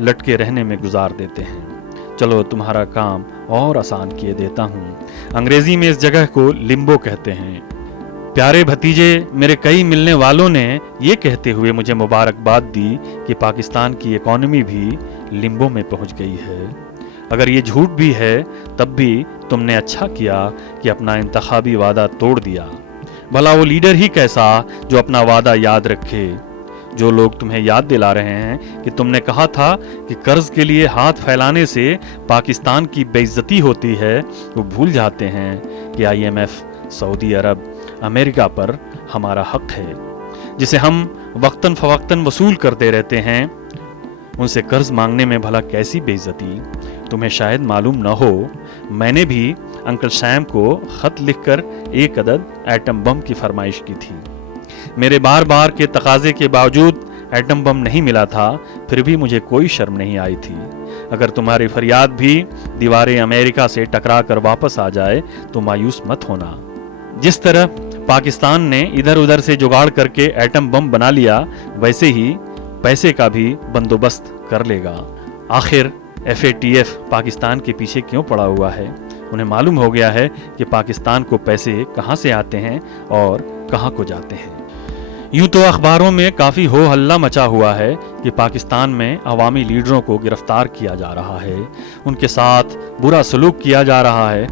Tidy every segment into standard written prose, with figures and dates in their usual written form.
لٹکے رہنے میں گزار دیتے ہیں۔ چلو تمہارا کام اور آسان کیے دیتا ہوں۔ انگریزی میں اس جگہ کو لمبو کہتے ہیں۔ پیارے بھتیجے، میرے کئی ملنے والوں نے یہ کہتے ہوئے مجھے مبارکباد دی کہ پاکستان کی اکانومی بھی لمبو میں پہنچ گئی ہے۔ اگر یہ جھوٹ بھی ہے تب بھی تم نے اچھا کیا کہ اپنا انتخابی وعدہ توڑ دیا۔ بھلا وہ لیڈر ہی کیسا جو اپنا وعدہ یاد رکھے۔ جو لوگ تمہیں یاد دلا رہے ہیں کہ تم نے کہا تھا کہ قرض کے لیے ہاتھ پھیلانے سے پاکستان کی بے عزتی ہوتی ہے، وہ بھول جاتے ہیں کہ IMF، سعودی عرب، امریکہ پر ہمارا حق ہے، جسے ہم وقتاً فوقتاً وصول کرتے رہتے ہیں۔ ان سے قرض مانگنے میں بھلا کیسی بے عزتی؟ تمہیں شاید معلوم نہ ہو، میں نے بھی انکل سیم کو خط لکھ کر 1 عدد ایٹم بم کی فرمائش کی تھی۔ میرے بار بار کے تقاضے کے باوجود ایٹم بم نہیں ملا تھا، پھر بھی مجھے کوئی شرم نہیں آئی تھی۔ اگر تمہاری فریاد بھی دیواریں امریکہ سے ٹکرا کر واپس آ جائے تو مایوس مت ہونا۔ جس طرح پاکستان نے ادھر ادھر سے جگاڑ کر کے ایٹم بم بنا لیا، ویسے ہی پیسے کا بھی بندوبست کر لے گا۔ آخر FATF پاکستان کے پیچھے کیوں پڑا ہوا ہے؟ انہیں معلوم ہو گیا ہے کہ پاکستان کو پیسے کہاں سے آتے ہیں اور کہاں کو جاتے ہیں۔ یوں تو اخباروں میں کافی ہو ہلہ مچا ہوا ہے کہ پاکستان میں عوامی لیڈروں کو گرفتار کیا جا رہا ہے، ان کے ساتھ برا سلوک کیا جا رہا ہے،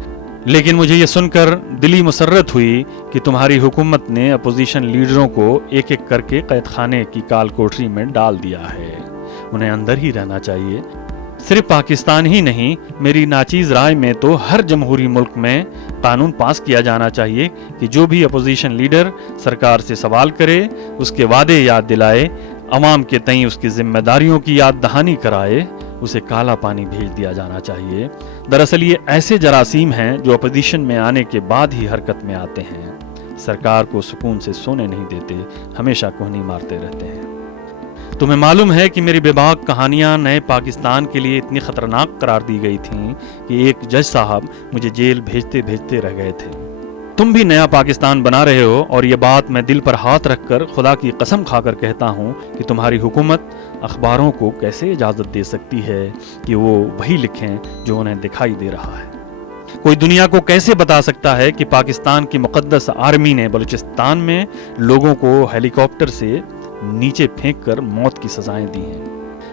لیکن مجھے یہ سن کر دلی مسرت ہوئی کہ تمہاری حکومت نے اپوزیشن لیڈروں کو ایک ایک کر کے قید خانے کی کال کوٹری میں ڈال دیا ہے۔ انہیں اندر ہی رہنا چاہیے۔ صرف پاکستان ہی نہیں، میری ناچیز رائے میں تو ہر جمہوری ملک میں قانون پاس کیا جانا چاہیے کہ جو بھی اپوزیشن لیڈر سرکار سے سوال کرے، اس کے وعدے یاد دلائے، عوام کے تئیں اس کی ذمہ داریوں کی یاد دہانی کرائے، اسے کالا پانی بھیج دیا جانا چاہیے۔ دراصل یہ ایسے جراثیم ہیں جو اپوزیشن میں آنے کے بعد ہی حرکت میں آتے ہیں، سرکار کو سکون سے سونے نہیں دیتے، ہمیشہ کوہنی مارتے رہتے ہیں۔ تمہیں معلوم ہے کہ میری بے باک کہانیاں نئے پاکستان کے لیے اتنی خطرناک قرار دی گئی تھیں کہ ایک جج صاحب مجھے جیل بھیجتے بھیجتے رہ گئے تھے۔ تم بھی نیا پاکستان بنا رہے ہو، اور یہ بات میں دل پر ہاتھ رکھ کر خدا کی قسم کھا کر کہتا ہوں کہ تمہاری حکومت اخباروں کو کیسے اجازت دے سکتی ہے کہ وہ وہی لکھیں جو انہیں دکھائی دے رہا ہے؟ کوئی دنیا کو کیسے بتا سکتا ہے کہ پاکستان کی مقدس آرمی نے بلوچستان میں لوگوں کو ہیلی کاپٹر سے نیچے پھینک کر موت کی سزائیں دی ہیں؟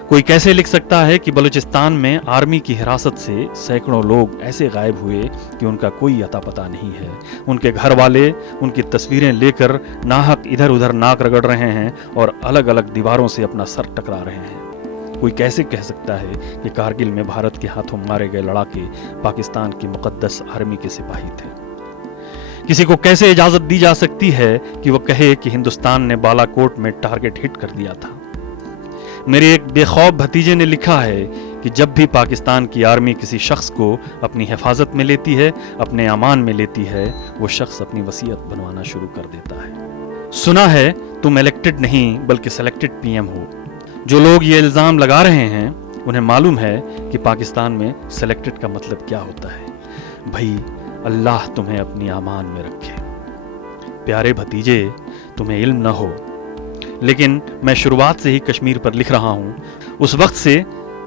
کوئی کیسے لکھ سکتا ہے کہ بلوچستان میں آرمی کی حراست سے سینکڑوں لوگ ایسے غائب ہوئے کہ ان کا کوئی اتا پتہ نہیں ہے؟ ان کے گھر والے ان کی تصویریں لے کر ناحق ادھر ادھر ناک رگڑ رہے ہیں اور الگ الگ دیواروں سے اپنا سر ٹکرا رہے ہیں۔ کوئی کیسے کہہ سکتا ہے کہ کارگل میں بھارت کے ہاتھوں مارے گئے لڑاکے پاکستان کی مقدس آرمی کے سپاہی تھے؟ کسی کو کیسے اجازت دی جا سکتی ہے کہ وہ کہے کہ ہندوستان نے بالا کوٹ میں ٹارگٹ ہٹ کر دیا تھا؟ میرے ایک بے خوف بھتیجے نے لکھا ہے کہ جب بھی پاکستان کی آرمی کسی شخص کو اپنی حفاظت میں لیتی ہے، اپنے امان میں لیتی ہے، وہ شخص اپنی وصیت بنوانا شروع کر دیتا ہے۔ سنا ہے تم الیکٹڈ نہیں بلکہ سلیکٹڈ PM ہو۔ جو لوگ یہ الزام لگا رہے ہیں انہیں معلوم ہے کہ پاکستان میں سلیکٹڈ کا مطلب کیا ہوتا ہے۔ بھائی اللہ تمہیں اپنی امان میں رکھے۔ پیارے بھتیجے، تمہیں علم نہ ہو، لیکن میں شروعات سے ہی کشمیر پر لکھ رہا ہوں، اس وقت سے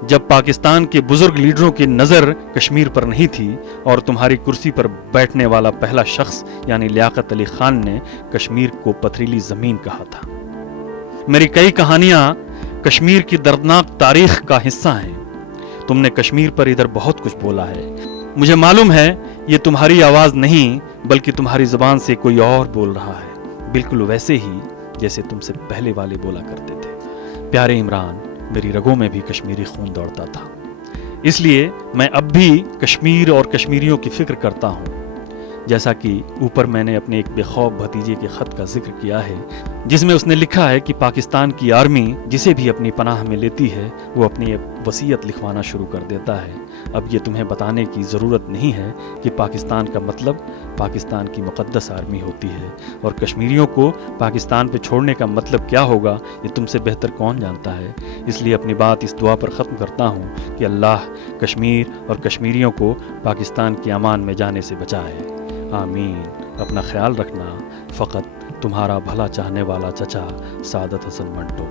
جب پاکستان کے بزرگ لیڈروں کی نظر کشمیر پر نہیں تھی اور تمہاری کرسی پر بیٹھنے والا پہلا شخص یعنی لیاقت علی خان نے کشمیر کو پتھریلی زمین کہا تھا۔ میری کئی کہانیاں کشمیر کی دردناک تاریخ کا حصہ ہیں۔ تم نے کشمیر پر ادھر بہت کچھ بولا ہے، مجھے معلوم ہے یہ تمہاری آواز نہیں بلکہ تمہاری زبان سے کوئی اور بول رہا ہے، بالکل ویسے ہی جیسے تم سے پہلے والے بولا کرتے تھے۔ پیارے عمران، میری رگوں میں بھی کشمیری خون دوڑتا تھا، اس لیے میں اب بھی کشمیر اور کشمیریوں کی فکر کرتا ہوں۔ جیسا کہ اوپر میں نے اپنے ایک بے خوف بھتیجے کے خط کا ذکر کیا ہے جس میں اس نے لکھا ہے کہ پاکستان کی آرمی جسے بھی اپنی پناہ میں لیتی ہے وہ اپنی وصیت لکھوانا شروع کر دیتا ہے۔ اب یہ تمہیں بتانے کی ضرورت نہیں ہے کہ پاکستان کا مطلب پاکستان کی مقدس آرمی ہوتی ہے، اور کشمیریوں کو پاکستان پہ چھوڑنے کا مطلب کیا ہوگا یہ تم سے بہتر کون جانتا ہے۔ اس لیے اپنی بات اس دعا پر ختم کرتا ہوں کہ اللہ کشمیر اور کشمیریوں کو پاکستان کی امان میں جانے سے بچائے، آمین۔ اپنا خیال رکھنا، فقط تمہارا بھلا چاہنے والا چچا سعادت حسن منٹو۔